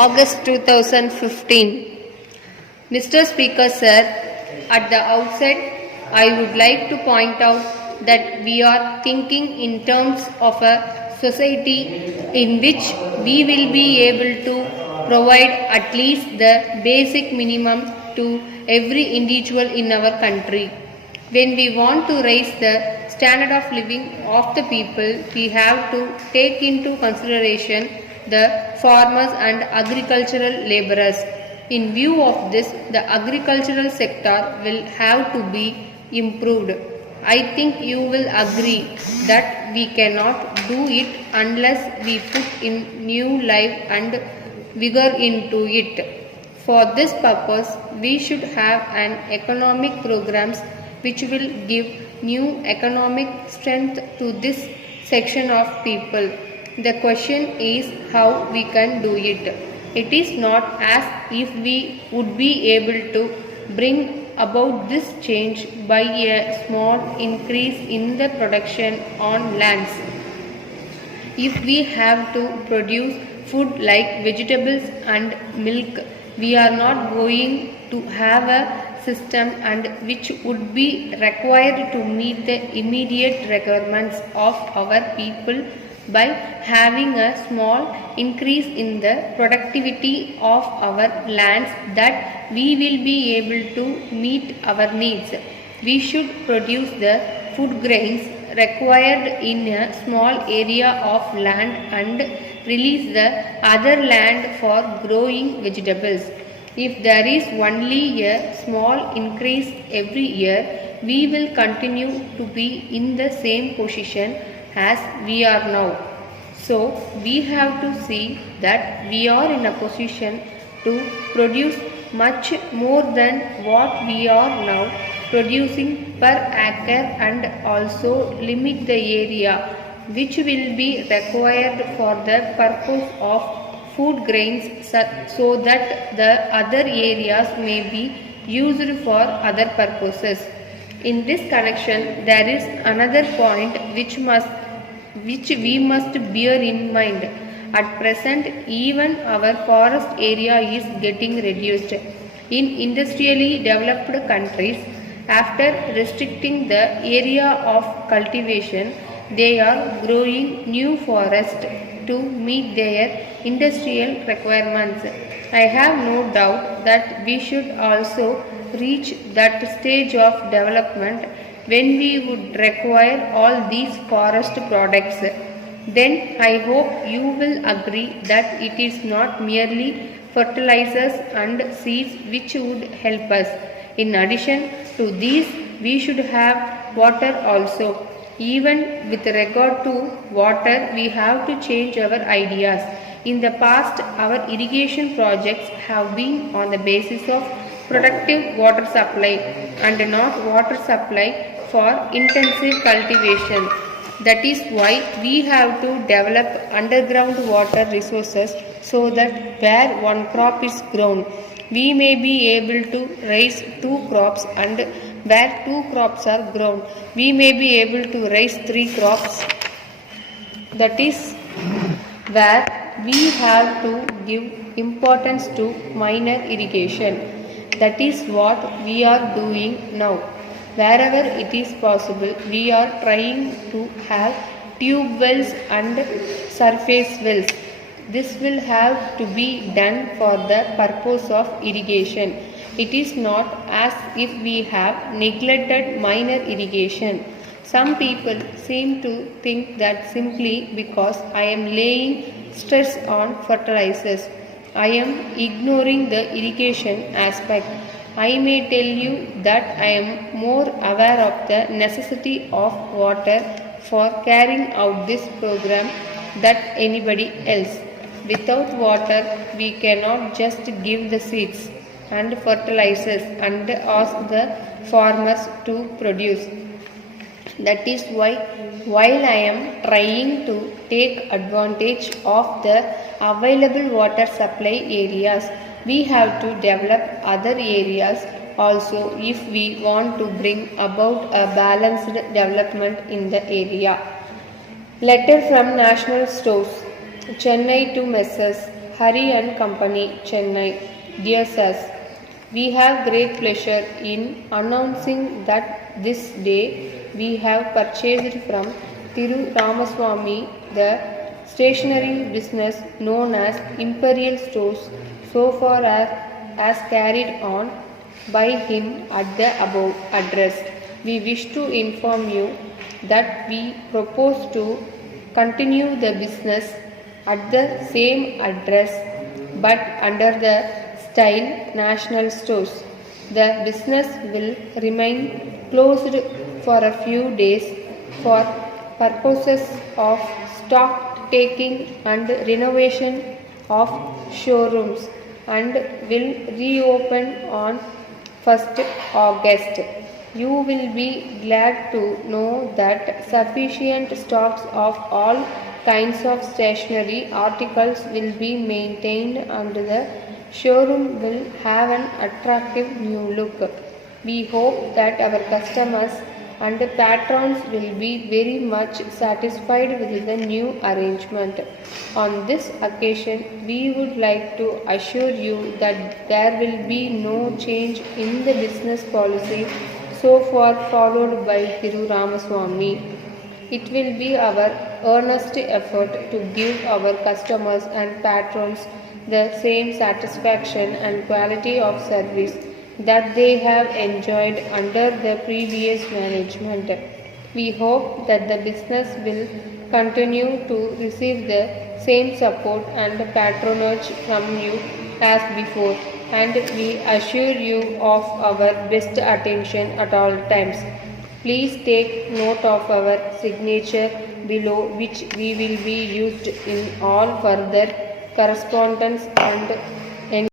August 2015. Mr. Speaker, sir, at the outset, I would like to point out that we are thinking in terms of a society in which we will be able to provide at least the basic minimum to every individual in our country. When we want to raise the standard of living of the people, we have to take into consideration the farmers and agricultural laborers. In view of this, the agricultural sector will have to be improved. I think you will agree that we cannot do it unless we put in new life and vigor into it. For this purpose, we should have an economic programs which will give new economic strength to this section of people. The question is how we can do it. It is not as if we would be able to bring about this change by a small increase in the production on lands. If we have to produce food like vegetables and milk, we are not going to have a system and which would be required to meet the immediate requirements of our people by having a small increase in the productivity of our lands that we will be able to meet our needs. We should produce the food grains required in a small area of land and release the other land for growing vegetables. If there is only a small increase every year, we will continue to be in the same position as we are now. So, we have to see that we are in a position to produce much more than what we are now producing per acre and also limit the area which will be required for the purpose of food grains so that the other areas may be used for other purposes. In this connection, there is another point which we must bear in mind. At present, even our forest area is getting reduced. In industrially developed countries, after restricting the area of cultivation, they are growing new forest to meet their industrial requirements. I have no doubt that we should also reach that stage of development when we would require all these forest products. Then I hope you will agree that it is not merely fertilizers and seeds which would help us. In addition to these, we should have water also. Even with regard to water, we have to change our ideas. In the past, our irrigation projects have been on the basis of productive water supply and not water supply for intensive cultivation. That is why we have to develop underground water resources so that where one crop is grown, we may be able to raise two crops, and where two crops are grown, we may be able to raise three crops. That is where we have to give importance to minor irrigation. That is what we are doing now. Wherever it is possible, we are trying to have tube wells and surface wells. This will have to be done for the purpose of irrigation. It is not as if we have neglected minor irrigation. Some people seem to think that simply because I am laying stress on fertilizers, I am ignoring the irrigation aspect. I may tell you that I am more aware of the necessity of water for carrying out this program than anybody else. Without water, we cannot just give the seeds and fertilizers and ask the farmers to produce. That is why, while I am trying to take advantage of the available water supply areas, we have to develop other areas also if we want to bring about a balanced development in the area. Letter from National Stores, Chennai to Messrs. Hari and Company, Chennai. Dear sirs, we have great pleasure in announcing that this day we have purchased from Thiru Ramaswamy the stationery business known as Imperial Stores, so far as carried on by him at the above address. We wish to inform you that we propose to continue the business at the same address but under the style National Stores. The business will remain closed for a few days for purposes of stock taking and renovation of showrooms and will reopen on 1st August. You will be glad to know that sufficient stocks of all kinds of stationery articles will be maintained and the showroom will have an attractive new look. We hope that our customers and patrons will be very much satisfied with the new arrangement. On this occasion, we would like to assure you that there will be no change in the business policy so far followed by Thiru Ramaswamy. It will be our earnest effort to give our customers and patrons the same satisfaction and quality of service that they have enjoyed under the previous management. We hope that the business will continue to receive the same support and patronage from you as before, and we assure you of our best attention at all times. Please take note of our signature below, which we will be used in all further correspondence and